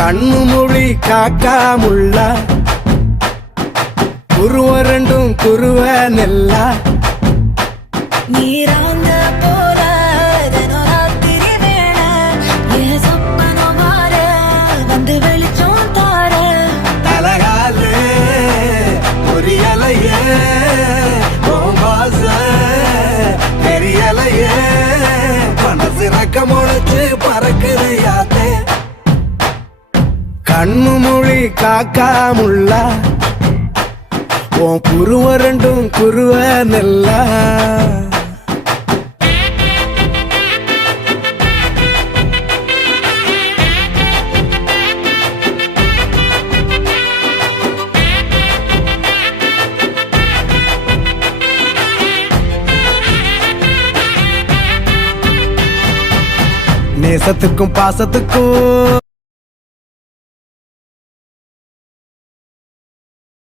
கண்ணு மொழி காக்காமுள்ள குருவ ரெண்டும் குருவ நெல்லா நீராங்க போல தினராத்திரி வேண என் சொப்பனம் மாற வந்து வெளிச்சம் தார தலகாலே பொரியலையே ஓம்பாச பெரியலையே மனசு ரக்க முளைச்சு பறக்குது யாத்தே கண்ணு மொழி காக்காமுள்ள உன் குருவ ரெண்டும் குருவ நெல்லா நேசத்துக்கும் பாசத்துக்கும்